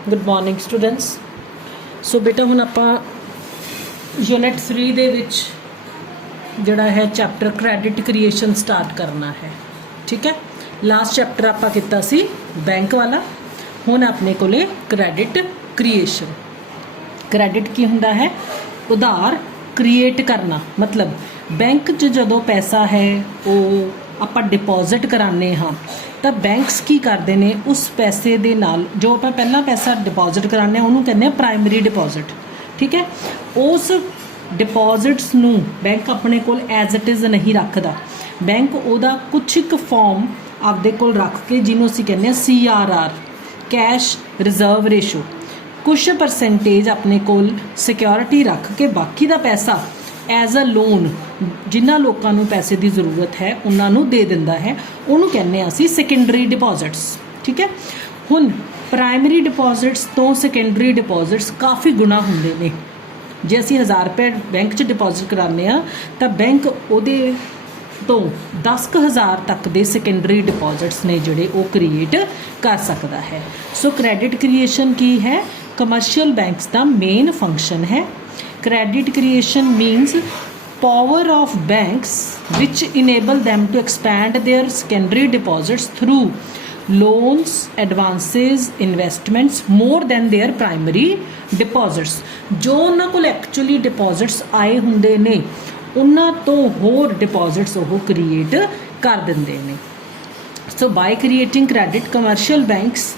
Good morning students. सो बेटा हुण आपां यूनिट 3 दे विच जिहड़ा है चैप्टर क्रैडिट क्रिएशन स्टार्ट करना है। ठीक है, लास्ट चैप्टर आपां कीता सी बैंक वाला, हुण अपने कोले क्रैडिट क्रिएशन। क्रैडिट की हुंदा है? उधार क्रिएट करना। मतलब बैंक 'च जदों पैसा है वो आपां डिपॉजिट कराने हाँ तो बैंक्स की करते हैं उस पैसे दे नाल जो आप पहला पैसा डिपॉजिट कराने उन्होंने कहते प्राइमरी डिपॉजिट। ठीक है, उस डिपॉजिट्स नू बैंक अपने कोल एज इट इज़ नहीं रखता। बैंक उहदा कुछ एक फॉर्म आपदे कोल रख के जिन्हों असीं कहने CRR कैश रिजर्व रेशो कुछ परसेंटेज अपने कोल सिक्योरिटी रख के बाकी का पैसा एज अ लोन जिन्होंने लोगों को पैसे की जरूरत है उन्होंने दे दिंदा है, उन्होंने कहने असी सेकेंडरी डिपॉजिट्स। ठीक है, हुण प्राइमरी डिपॉजिट्स तो सेकेंडरी डिपॉजिट्स काफ़ी गुना होंदे ने। जे असी 1000 रुपये बैंक च डिपॉजिट कराने तो बैंक उहदे तो 10,000 तक के सेकेंडरी डिपॉजिट्स ने जिहड़े वो क्रिएट कर सकता है। सो क्रैडिट क्रिएशन की है? कमर्शियल बैंक्स का मेन फंक्शन है। Credit creation means power of banks which enable them to expand their secondary deposits through loans, advances, investments more than their primary deposits। जो उन्होंने को एक्चुअली डिपॉजिट्स आए होंगे ने उन्होंने तो होर डिपॉजिट्स वो क्रिएट कर देंगे ने। So by creating credit commercial banks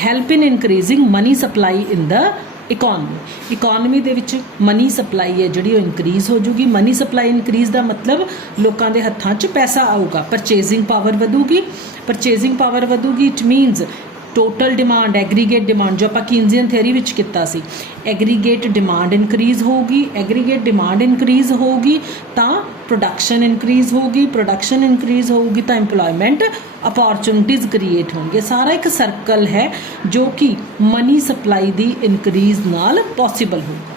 help in increasing money supply in the economy दे विच मनी सप्लाई है जिहड़ी इनक्रीज हो जूगी। मनी सप्लाई इनक्रीज का मतलब लोगों के हत्थां 'च पैसा आऊगा, परचेजिंग पावर वधूगी। परचेजिंग पावर वधूगी it means total demand aggregate demand जो आप कीनजियन थेरी विच कीता सी, एग्रीगेट डिमांड इनक्रीज होगी। एग्रीगेट डिमांड इनक्रीज होगी तो प्रोडक्शन इनक्रीज होगी, प्रोडक्शन इनक्रीज होगी तो इंपलॉयमेंट अपॉर्चुनिटीज़ क्रिएट होंगे। सारा एक सर्कल है जो कि मनी सप्लाई दी इनक्रीज नाल पॉसीबल होगा।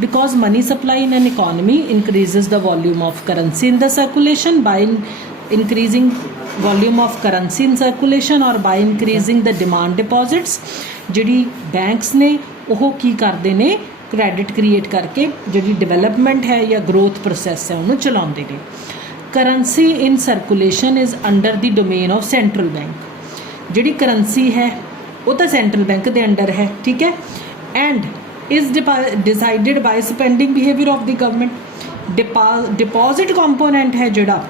Because money supply in an economy increases the volume of currency in the circulation by increasing volume of currency in circulation और by increasing the demand deposits। जिहड़ी banks ने वो की करते ने क्रेडिट क्रिएट करके जिहड़ी डिवेलपमेंट है या ग्रोथ प्रोसैस है उन्होंने चलाते हैं। Currency in circulation is under the domain of central bank. जिहड़ी करेंसी है वो तो सेंट्रल बैंक के अंडर है। ठीक है, and is decided by spending behaviour of the government. Deposit component है जिहड़ा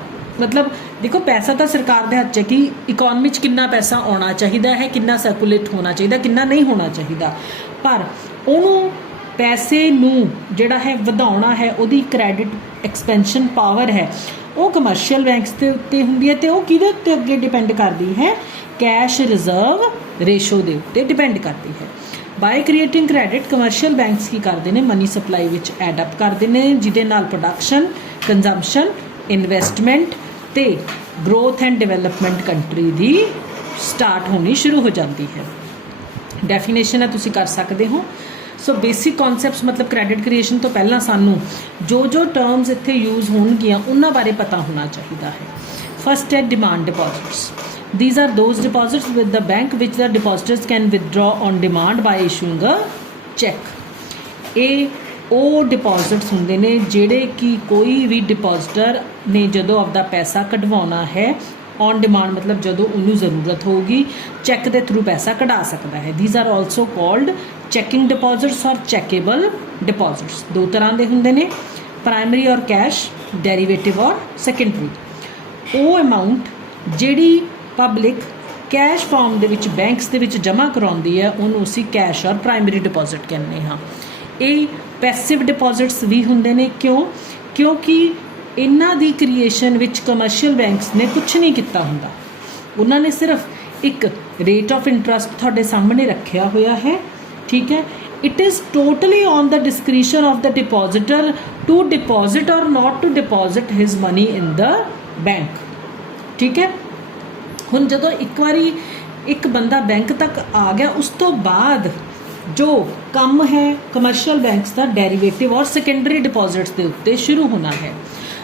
मतलब देखो पैसा तो सरकार के हाथ कि इकोनमी कितना पैसा आना चाहिए है, कितना सर्कुलेट होना चाहिए, कितना नहीं होना चाहिए, पर उन्होंने पैसे नू जिहड़ा है वधाउणा है उहदी क्रेडिट एक्सपेंशन पावर है वो कमर्शियल बैंक्स के उत्ते हुंदी है ते वो किहदे उत्ते अगे डिपेंड करती है? कैश रिजर्व रेशो के उत्ते डिपेंड करती है। Bye creating credit commercial banks की करते हैं मनी सप्लाई विच एडअप करते हैं जिहदे नाल प्रोडक्शन कंजम्पशन इन्वेस्टमेंट ते growth and development country the start होनी शुरू हो जाती है। डेफिनेशन है तुसी कर सकते हो। सो बेसिक कॉन्सैप्ट्स मतलब क्रेडिट क्रिएशन तो पहला सानू जो टर्म्स इत्थे यूज़ होणगियां उन्हां बारे पता होना चाहिए है। फर्स्ट है demand deposits. These are those deposits with the bank which the depositors can withdraw on demand by issuing a cheque. ये वो डिपॉजिट्स होंगे ने जिहड़े कि कोई भी डिपॉजिटर ने जदों आपदा पैसा कढवाउणा है ऑन डिमांड मतलब जदों उन्होंने ज़रूरत होगी चैक के थ्रू पैसा कढ़ा सकता है। These are also called checking deposits और चैकेबल डिपॉजिट्स। दो तरह के होंगे ने, प्राइमरी और कैश, डेरीवेटिव और सेकेंडरी। वो अमाउंट जिहड़ी पब्लिक कैश फॉर्म दे विच बैंक्स दे विच जमा करवाउंदी है उन्होंने उसी कैश और प्राइमरी डिपॉजिट कहने हाँ। ये पैसिव डिपॉजिट्स भी होंगे ने। क्योंकि इन्हां दी क्रिएशन विच कमर्शियल बैंक्स ने कुछ नहीं किया हुंदा, उन्होंने सिर्फ एक रेट ऑफ इंटरस्ट तुहाडे सामने रखा हुआ है। ठीक है, it is totally on the discretion of the depositor to deposit or not to deposit his money in the bank. ठीक है, हुण जदों एक बारी एक बंदा बैंक तक आ गया उस तो बाद जो काम है कमर्शियल बैंक्स का डेरीवेटिव और सेकेंडरी डिपॉजिट्स के उत्ते शुरू होना है।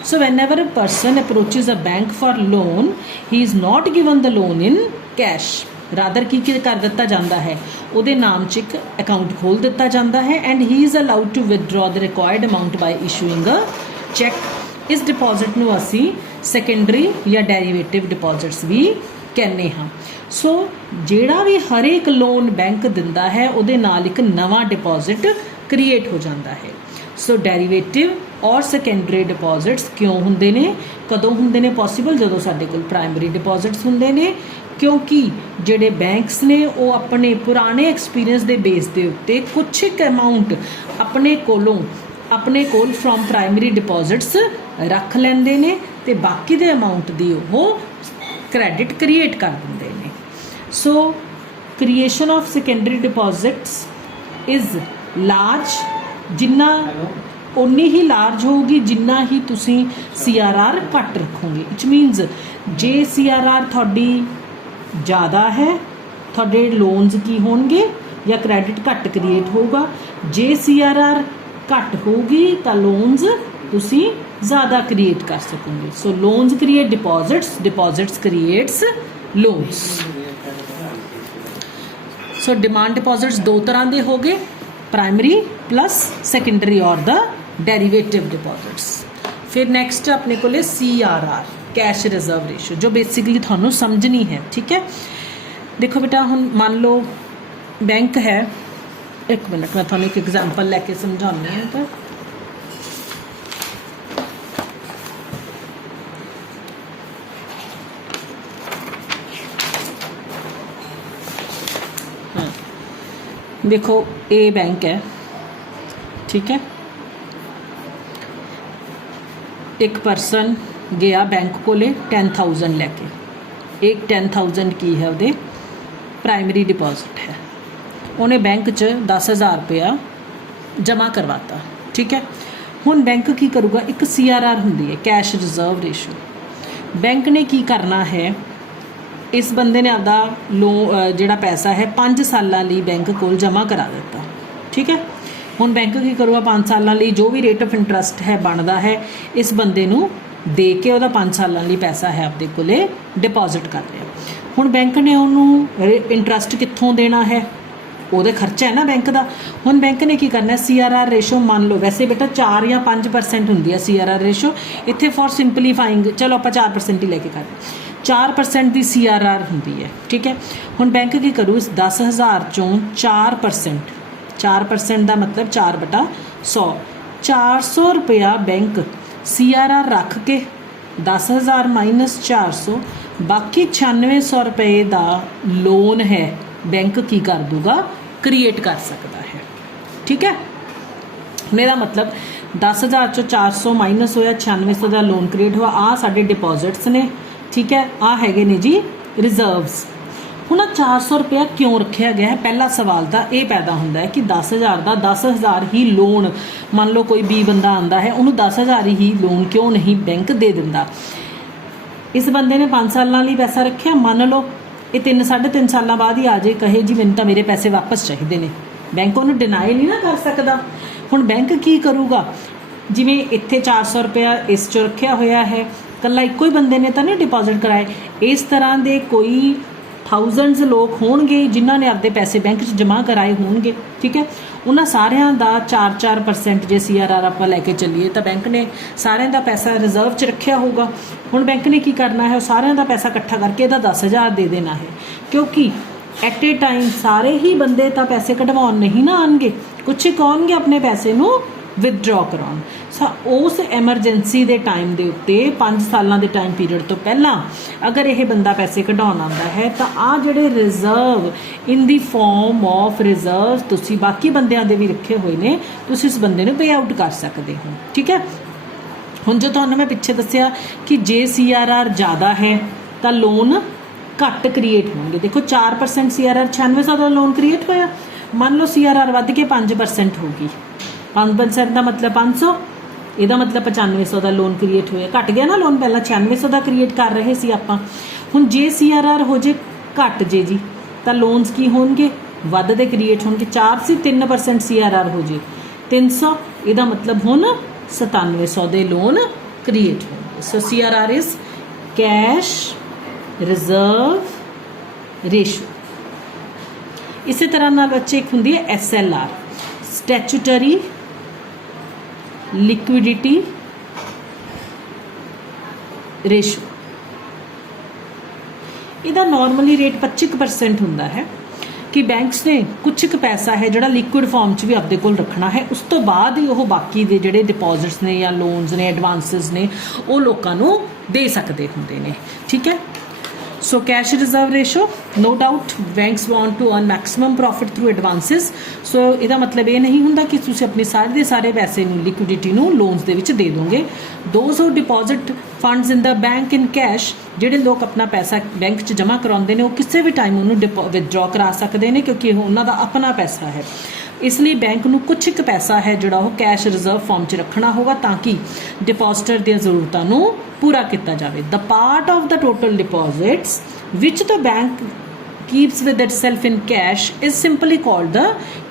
So whenever a person approaches a bank for loan he is not given the loan in cash. Rather ਕੀ ਕਰ ਦਿੱਤਾ ਜਾਂਦਾ ਹੈ, ਉਹਦੇ ਨਾਮ 'ਚ ਇੱਕ ਅਕਾਊਂਟ ਖੋਲ੍ਹ ਦਿੱਤਾ ਜਾਂਦਾ ਹੈ and he is allowed to withdraw the required amount by issuing a cheque. ਇਸ ਡਿਪੋਜ਼ਿਟ ਨੂੰ ਅਸੀਂ ਸੈਕੰਡਰੀ ਜਾਂ ਡੈਰੀਵੇਟਿਵ ਡਿਪੋਜ਼ਿਟਸ ਵੀ ਕਹਿੰਦੇ ਹਾਂ। ਸੋ ਜਿਹੜਾ ਵੀ ਹਰੇਕ ਲੋਨ ਬੈਂਕ ਦਿੰਦਾ ਹੈ ਉਹਦੇ ਨਾਲ ਇੱਕ ਨਵਾਂ ਡਿਪੋਜ਼ਿਟ ਕ੍ਰੀਏਟ ਹੋ ਜਾਂਦਾ ਹੈ। ਸੋ ਡੈਰੀਵੇਟਿਵ ਔਰ ਸੈਕੰਡਰੀ ਡਿਪੋਜ਼ਿਟਸ ਕਿਉਂ ਹੁੰਦੇ ਨੇ, ਕਦੋਂ ਹੁੰਦੇ ਨੇ ਪੋਸੀਬਲ, ਜਦੋਂ ਸਾਡੇ ਕੋਲ ਪ੍ਰਾਇਮਰੀ ਡਿਪੋਜ਼ਿਟਸ ਹੁੰਦੇ ਨੇ, ਕਿਉਂਕਿ ਜਿਹੜੇ ਬੈਂਕਸ ਨੇ ਉਹ ਆਪਣੇ ਪੁਰਾਣੇ ਐਕਸਪੀਰੀਅੰਸ ਦੇ ਬੇਸ ਦੇ ਉੱਤੇ ਕੁਛ ਇੱਕ ਅਮਾਊਂਟ ਆਪਣੇ ਕੋਲ ਫਰੋਮ ਪ੍ਰਾਇਮਰੀ ਡਿਪੋਜ਼ਿਟਸ ਰੱਖ ਲੈਂਦੇ ਨੇ ਤੇ ਬਾਕੀ ਦੇ ਅਮਾਊਂਟ ਦੀ ਉਹ ਕ੍ਰੈਡਿਟ ਕ੍ਰੀਏਟ ਕਰ ਦਿੰਦੇ ਨੇ। So creation of secondary deposits is large, ਜਿੰਨਾ ਉਨੀ ਹੀ ਲਾਰਜ ਹੋਊਗੀ ਜਿੰਨਾ ਹੀ ਤੁਸੀਂ CRR ਘੱਟ ਰੱਖੋਗੇ। ਇਟ ਮੀਨਸ ਜੇ CRR ਤੁਹਾਡੀ ਜ਼ਿਆਦਾ ਹੈ ਤੁਹਾਡੇ ਲੋਨਸ ਕੀ ਹੋਣਗੇ ਜਾਂ ਕ੍ਰੈਡਿਟ ਘੱਟ ਕ੍ਰੀਏਟ ਹੋਊਗਾ, ਜੇ CRR ਘੱਟ ਹੋਊਗੀ ਤਾਂ ਲੋਨਸ ਤੁਸੀਂ ਜ਼ਿਆਦਾ ਕ੍ਰੀਏਟ ਕਰ ਸਕੋਗੇ। ਸੋ ਲੋਨਸ ਕ੍ਰੀਏਟ ਡਿਪੋਜ਼ਿਟਸ, ਡਿਪੋਜ਼ਿਟਸ ਕ੍ਰੀਏਟਸ ਲੋਨਸ। ਸੋ ਡਿਮਾਂਡ ਡਿਪੋਜ਼ਿਟਸ ਦੋ ਤਰ੍ਹਾਂ ਦੇ ਹੋ ਗਏ, ਪ੍ਰਾਇਮਰੀ ਪਲੱਸ ਸੈਕੰਡਰੀ ਔਰ ਦਾ ਡੈਰੀਵੇਟਿਵ ਡਿਪੋਜ਼ਿਟਸ। ਫਿਰ ਨੈਕਸਟ ਆਪਣੇ ਕੋਲੇ CRR ਕੈਸ਼ ਰਿਜ਼ਰਵ ਰੇਸ਼ੋ, ਜੋ ਬੇਸਿਕਲੀ ਤੁਹਾਨੂੰ ਸਮਝਣੀ ਹੈ। ਠੀਕ ਹੈ, ਦੇਖੋ ਬੇਟਾ ਹੁਣ ਮੰਨ ਲਓ ਬੈਂਕ ਹੈ, ਇੱਕ ਮਿੰਟ ਮੈਂ ਤੁਹਾਨੂੰ ਇੱਕ ਐਗਜ਼ਾਮਪਲ ਲੈ ਕੇ ਸਮਝਾਉਂਦੀ ਹਾਂ। ਤਾਂ देखो ए बैंक है, ठीक है, एक पर्सन गया बैंक को 10,000 लैके, एक 10,000 की है वो प्राइमरी डिपॉजिट है, उन्हें बैंक च 10,000 रुपया जमा करवाता। ठीक है, हुण बैंक की करूँगा, एक CRR होंदी है कैश रिजर्व रेशो। बैंक ने की करना है, इस बंदे ने आपदा जिहड़ा पैसा है 5 सालों लिए बैंक को जमा करा दिता। ठीक है, हुण बैंक की करूँगा 5 सालों लिए जो भी रेट ऑफ इंटरस्ट है बनता है इस बंदे नूं दे के वह 5 सालों लिए पैसा है आपदे कोले डिपॉजिट कर रहा। हुण बैंक ने उन्होंने इंटरस्ट कित्थों देना है, ਉਹਦਾ ਖਰਚਾ है ना बैंक का। हुण बैंक ने की करना, CRR रेशो मान लो, वैसे बेटा 4 या 5% होंदी है CRR रेशो, इत्थे फॉर सिंपलीफाइंग चलो आप 4% ही लेके कर 4% की CRR होंदी है। ठीक है, हुण बैंक की करूँ इस 10,000 चों 4% का मतलब 4/100, 400 रुपया बैंक CRR रख के 10,000 माइनस 400, बाकी 9600 रुपये का लोन है बैंक की कर दूगा, क्रिएट कर सकता है। ठीक है, मेरा मतलब 10,000 चो 400 माइनस होया 9600 का लोन क्रिएट हुआ। आ साडे डिपॉजिट्स ने, ठीक है, आ हैगे ने जी रिजर्व्स। हुण 400 रुपया क्यों रखा गया है, पहला सवाल तो ये पैदा होता है कि 10,000 का 10,000 ही लोन, मान लो कोई भी बंदा आता है उन्होंने 10,000 ही लोन क्यों नहीं बैंक दे दिंदा। इस बंदे ने 5 सालों लिए पैसा रखा, मान लो ये 3-3.5 साल बाद ही आ जाए कहे जी मैंने तो मेरे पैसे वापस चाहिए ने, बैंक उन्होंने डिनाई नहीं ना कर सकता। हुण बैंक की करूँगा, जिमें इत्थे 400 रुपया इस चो रखा होया है, कल्ला एको ही बंदे ने तो नहीं डिपॉजिट कराए, इस तरह के कोई थाउजेंड्स लोग होणगे जिन्हों ने आपदे पैसे बैंक च जमा कराए होणगे। ठीक है, उन्हां सारियां दा 4% जे CRR आपां लैके चलीए तो बैंक ने सारियां दा पैसा रिजर्व च रखा होगा। हुण बैंक ने की करना है, सारियां दा पैसा इकट्ठा करके इहदा 10,000 दे देना है, क्योंकि एट ए टाइम सारे ही बंदे तो पैसे कढवाउण नहीं ना आउणगे, कुछ एक आउणगे अपने पैसे नूं विदड्रॉ कराउण। उस एमरजेंसी के टाइम के उत्ते 5 सालों के टाइम पीरियड तो पहला अगर यह बंदा पैसे कढाउण आंदा है तो आ जिहड़े reserve in the form of reserve तुसी बाकी बंदियां दे भी रखे हुए ने, तुसी इस बंदे नूं पे आउट कर सकते हो। ठीक है, हुण जो तुहानूं मैं पिछे दस्सिया कि जे CRR ज़्यादा है तो लोन घट क्रिएट होंगे। देखो 4% CRR 9600 का लोन क्रिएट होया, मान लो CRR वध के 5% होगी, 5% का मतलब 500, ਇਹਦਾ मतलब 9500 का लोन क्रिएट होया, घट गया ना लोन, पहला 9600 का क्रिएट कर रहे सी आपां। हुण जे CRR हो जे घट जे जी तो लोन्स की होणगे वधदे क्रिएट होणगे, 4 सी 3% CRR हो जे 300, ਇਹਦਾ मतलब हुण 9700 के लोन क्रिएट होणगे। So CRR is cash reserve ratio. इसे तरह नाल बच्चे एक हुंदी है SLR, स्टैचूटरी लिक्विडिटी रेशो। ਇਹਦਾ नॉर्मली रेट 25% ਹੁੰਦਾ है कि बैंक्स ने कुछ एक पैसा है ਜਿਹੜਾ लिक्विड फॉर्म 'ਚ भी आपदे कोल रखना है, उस तो बाद ही ਉਹ ਬਾਕੀ ਦੇ ਜਿਹੜੇ डिपॉजिट्स ने या लोन्स ने एडवांसिस ने ਉਹ ਲੋਕਾਂ ਨੂੰ ਦੇ ਸਕਦੇ ਹੁੰਦੇ ਨੇ। ठीक है, so cash reserve ratio, no doubt banks want to earn maximum profit through advances. So ਇਹਦਾ मतलब ਇਹ नहीं ਹੁੰਦਾ कि ਤੁਸੀਂ अपने सारे ਦੇ ਸਾਰੇ ਪੈਸੇ ਨੂੰ ਲਿਕੁਇਡਿਟੀ ਨੂੰ ਲੋਨਸ ਦੇ ਵਿੱਚ ਦੇ ਦੋਗੇ। Those who deposit funds in the bank in cash, ਜਿਹੜੇ ਲੋਕ ਆਪਣਾ ਪੈਸਾ ਬੈਂਕ 'ਚ ਜਮ੍ਹਾਂ ਕਰਾਉਂਦੇ ਨੇ ਉਹ ਕਿਸੇ ਵੀ ਟਾਈਮ ਉਹਨੂੰ ਵਿਦਡਰਾ ਕਰਾ ਸਕਦੇ ਨੇ ਕਿਉਂਕਿ ਇਹ ਉਹਨਾਂ ਦਾ ਆਪਣਾ ਪੈਸਾ ਹੈ। ਇਸ ਲਈ ਬੈਂਕ ਨੂੰ ਕੁਛ ਇੱਕ ਪੈਸਾ ਹੈ ਜਿਹੜਾ ਉਹ ਕੈਸ਼ ਰਿਜ਼ਰਵ ਫਾਰਮ 'ਚ ਰੱਖਣਾ ਹੋਗਾ ਤਾਂ ਕਿ ਡਿਪੋਜ਼ਿਟਰ ਦੀਆਂ ਜ਼ਰੂਰਤਾਂ ਨੂੰ पूरा किया जाए। The part of the total deposits which the bank keeps with itself in cash is simply called the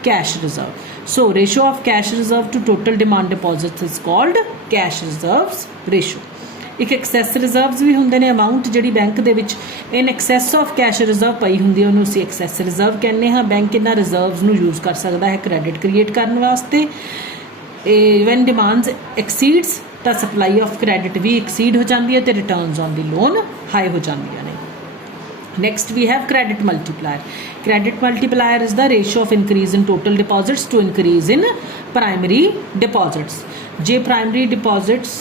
cash reserve. So ratio of cash reserve to total demand deposits is called cash reserves ratio. एक access reserves भी होंगे ने, amount जी bank के इन access of cash reserve पई होंगी उन्होंने असीं access reserve कहने हाँ। बैंक इन्हां रिजर्व्स नूं यूज़ कर सकता है क्रेडिट क्रिएट करने वास्ते। वैन डिमांड्स एक्सीड्स तो सप्लाई ऑफ क्रेडिट भी एक्सीड हो जाती है तो returns on the loan high हो जाती ने। Next we have credit multiplier. Credit multiplier is the ratio of increase in total deposits to increase in primary deposits. जे प्राइमरी डिपॉजिट्स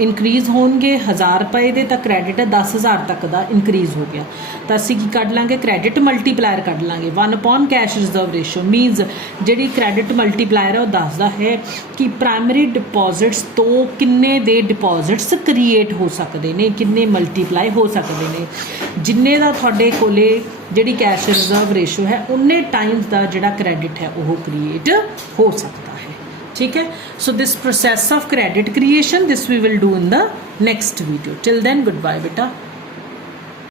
इंक्रीज होंगे 1000 रुपए के तो क्रेडिट 10,000 तक का इंक्रीज हो गया तो असी की कढ़ लाँगे क्रेडिट मल्टीप्लायर कढ़ लाँगे। 1 कैश रिजर्व रेशो मीनस जी क्रेडिट मल्टीप्लायर है वो दसदा है कि प्राइमरी डिपॉजिट्स तो किन्ने दे डिपॉजिट्स क्रिएट हो सकते हैं, किन्ने मल्टीप्लाई हो सकते हैं। जिन्ने का थोड़े कोले जी कैश रिजर्व रेशो है उन्ने टाइम्स का जोड़ा क्रेडिट है वो क्रिएट हो सकता है। ठीक है, so this process of credit creation this we will do in the next video. Till then good bye बेटा।